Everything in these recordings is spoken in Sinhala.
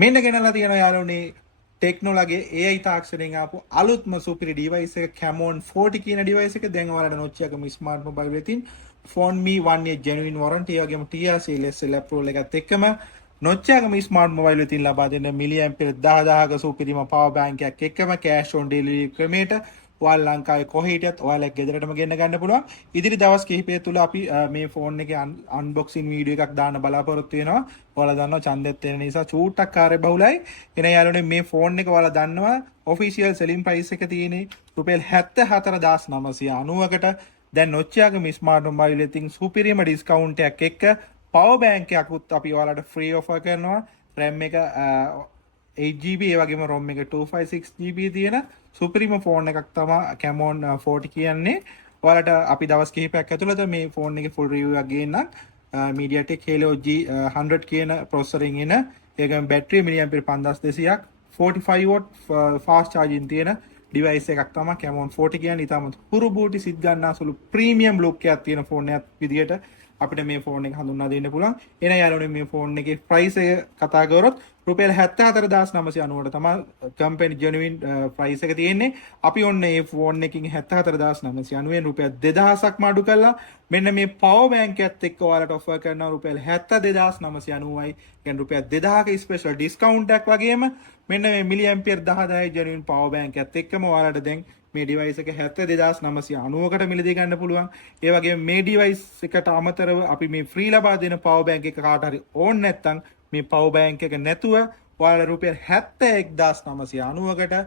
මෙන්න ගෙනලා තියෙනවා යාළුවනේ ටෙක්නෝලගේ AI තාක්ෂණයෙන් ආපු අලුත්ම සුපිරි ඩිවයිස් එක Camon 40 කියන ඩිවයිස් එක. දැන් ඔයාලට Nokia ගේ ස්මාර්ට් මොබයිල් එකකින් phone me 1 year genuine warranty ඒ වගේම TRC LSL approval එකත් එක්කම Nokia ගේ ස්මාර්ට් මොබයිල් එකකින් ලබා දෙන මිලිඇම්පියර් 10000ක සුපිරිම පවර් බැංක් එකක් එක්කම cash on delivery ක්‍රමයට ඔයාලා ලංකාවේ කොහේ හිටියත් ඔයාලා ගෙදරටම ගෙන්න ගන්න පුළුවන්. ඉදිරි දවස් කිහිපය තුල අපි මේ ෆෝන් එකේ අන්බොක්සින් වීඩියෝ එකක් දාන්න බලාපොරොත්තු වෙනවා. ඔයාලා දන්නවා ඡන්දෙත් වෙන නිසා චූට්ටක් කාර්ය බහුලයි. එන යාළුවනේ මේ ෆෝන් එක ඔයාලා දන්නවා ඔෆිෂියල් සෙලින් ප්‍රයිස් එක තියෙන්නේ රුපියල් 74990කට. දැන් Nokia ගේ ස්මාර්ට් මොබයිල් එකකින් සුපිරිම ඩිස්කවුන්ට් එකක් එක්ක පවර් බැංක් එකකුත් අපි ඔයාලට ෆ්‍රී ඔෆර් කරනවා. RAM එක 8GB ඒ වගේම ROM එක 256GB තියෙන සුපිරිම ෆෝන් එකක් තමයි Camon 40 කියන්නේ. ඔයාලට අපි දවස් කිහිපයක් ඇතුළත මේ ෆෝන් එකේ ෆුල් රිවිව් එකක් ගේන්නම්. MediaTek Helio G100 කියන ප්‍රොසෙසරින් එන ඒකම බැටරිය මිලිඇම්පියර් 5200ක් 45 watt fast charging තියෙන ඩිවයිස් එකක් තමයි Camon 40 කියන්නේ. ඊටම හුරු බූටි සිත් ගන්නාසුළු ප්‍රීමියම් ලුක් එකක් තියෙන ෆෝන් එකක් විදියට අපිට මේ ෆෝන් එක හඳුන්වා දෙන්න පුළුවන්. එන යාළුවනේ මේ ෆෝන් එකේ ප්‍රයිස් එක කතා කරොත් රුපියල් 74990ට තමයි කම්පැනි ජෙනුයින් ප්‍රයිස් එක තියෙන්නේ. අපි ඔන්න මේ ෆෝන් එකකින් 74990 රුපියල් 2000ක් මාඩු කළා. මෙන්න මේ පවර් බැංක් එකත් එක්ක ඔයාලට ඔෆර් කරනවා රුපියල් 72990යි. කියන්නේ රුපියල් 2000ක ස්පෙෂල් ඩිස්කවුන්ට් එකක් වගේම මෙන්න මේ මිලිඇම්පියර් 10000යි ජෙනුයින් පවර් බැංක් එකත් එක්කම ඔයාලට දැන් මේ ඩිවයිස් එක 72990කට මිලදී ගන්න පුළුවන්. ඒ වගේම මේ ඩිවයිස් එකට අමතරව අපි මේ ෆ්‍රී ලබා දෙන පවර් බැංක් එක කාට හරි ඕන නැත්නම් මේ පවර් බැංක් එක නැතුව ඔයාලා රුපියල් 71990කට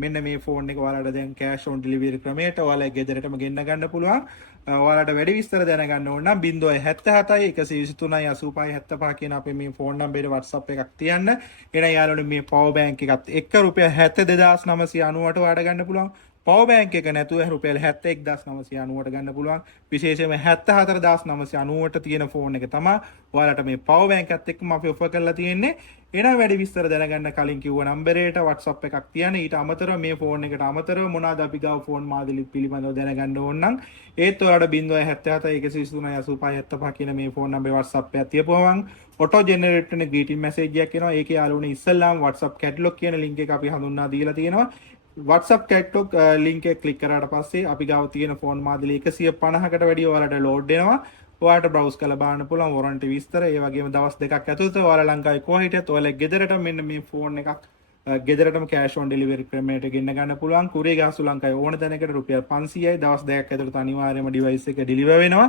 මෙන්න මේ ෆෝන් එක ඔයාලට දැන් cash on delivery ක්‍රමයට ඔයාලා ගෙදරටම ගෙන්න ගන්න පුළුවන්. ඔයාලට වැඩි විස්තර දැනගන්න ඕන නම් 077 123 85 75 කියන අපේ මේ ෆෝන් නම්බරේ WhatsApp එකක් තියන්න. එන යාළුවනේ මේ පවර් බැංක් එකත් එක්ක රුපියල් 72990ට වාඩ ගන්න පුළුවන්. පවර් බැංක් එක නැතුව රුපියල් 71990ට ගන්න පුළුවන්. විශේෂයෙන්ම 74990ට තියෙන ෆෝන් එක තමයි ඔයාලට මේ පවර් බැංක් එකත් එක්කම අපි ඔෆර් කරලා තියෙන්නේ. එන වැඩි විස්තර දැනගන්න කලින් කිව්ව නම්බරේට WhatsApp එකක් තියන්න. ඊට අමතරව මේ ෆෝන් එකට අමතරව මොනවාද අපි ගාව ෆෝන් මාදලි පිළිබඳව දැනගන්න ඕන නම් ඒත් ඔයාලට 077 123 85 75 කියන මේ ෆෝන් නම්බරේ WhatsApp එකක් තියපුවම ඔටෝ ජෙනරේට් වෙන ග්‍රීටින් මැසේජ් එකක් එනවා. ඒකේ යාළුවනේ ඉස්සල්ලාම WhatsApp කැටලොග් කියන link එක අපි හඳුන්වා දීලා තියෙනවා. WhatsApp කැටලොග් link එක ක්ලික් කරාට පස්සේ අපි ගාව තියෙන ෆෝන් මාදලි 150කට වැඩිය ඔයාලට ලෝඩ් වෙනවා. ඔයාලට බ්‍රවුස් කරලා බලන්න පුළුවන් වොරන්ටි විස්තර. ඒ වගේම දවස් දෙකක් ඇතුළත ඔයාලා ලංකාවේ කොහේ හිටියත් ඔයාලා ගෙදරට මෙන්න මේ ෆෝන් එකක් ගෙදරටම cash on delivery ක්‍රමයට ගෙන්න ගන්න පුළුවන්. කුරිය ගාසු ලංකාවේ ඕන තැනකට රුපියල් 500යි. දවස් දෙකක් ඇතුළත අනිවාර්යයෙන්ම ඩිවයිස් එක ඩිලිවර් වෙනවා.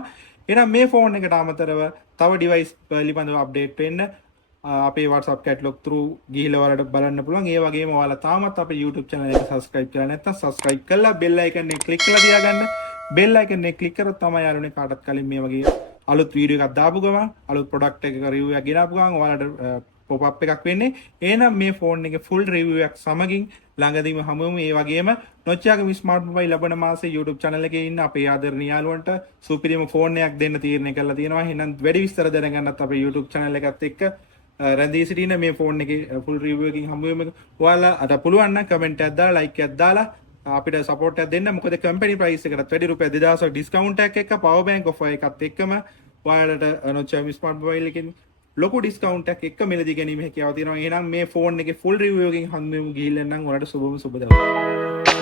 එහෙනම් මේ ෆෝන් එකට අමතරව තව ඩිවයිස් පිළිබඳව අප්ඩේට් වෙන්න අපේ WhatsApp catalog through ගිහිල්ලා ඔයාලට බලන්න පුළුවන්. ඒ වගේම ඔයාලා තාමත් අපේ YouTube channel එක subscribe කරලා නැත්නම් subscribe කරලා bell icon එක click කරලා තියාගන්න. bell icon එක click කරොත් තමයි යාළුවනේ කාටත් කලින් මේ වගේ අලුත් වීඩියෝ එකක් දාපු ගමන් අලුත් product එකක review එකක් ගෙනාපු ගමන් ඔයාලට pop up එකක් වෙන්නේ. එහෙනම් මේ ෆෝන් එකේ full review එකක් සමගින් ළඟදීම හමුවෙමු. ඒ වගේම Nokia ගේ ස්මාර්ට් මොබයිල් ලබන මාසේ YouTube channel එකේ ඉන්න අපේ ආදරණීය යාළුවන්ට සුපිරිම ෆෝන් එකක් දෙන්න තීරණය කරලා තියෙනවා. එහෙනම් වැඩි විස්තර දැනගන්නත් අපේ YouTube channel එකත් එක්ක රැඳී සිටින මේ ෆෝන් එකේ full review එකකින් හමුවෙමු. ඔයාලට පුළුවන් නම් comment එකක් දාලා like එකක් දාලා අපිට support එකක් දෙන්න. මොකද company price එකකට වැඩි රුපියල් 2000ක් discount එකක් එක්ක power bank offer එකත් එක්කම ඔයාලට Nokia ස්මාර්ට් මොබයිල් එකකින් ලොකු discount එකක් එක්ක මිලදී ගැනීම හැකියාව තියෙනවා. එහෙනම් මේ ෆෝන් එකේ full review එකකින් හමුවෙමු ගිහිල්ලා නම් ඔයාලට සුබම සුබ දවසක්.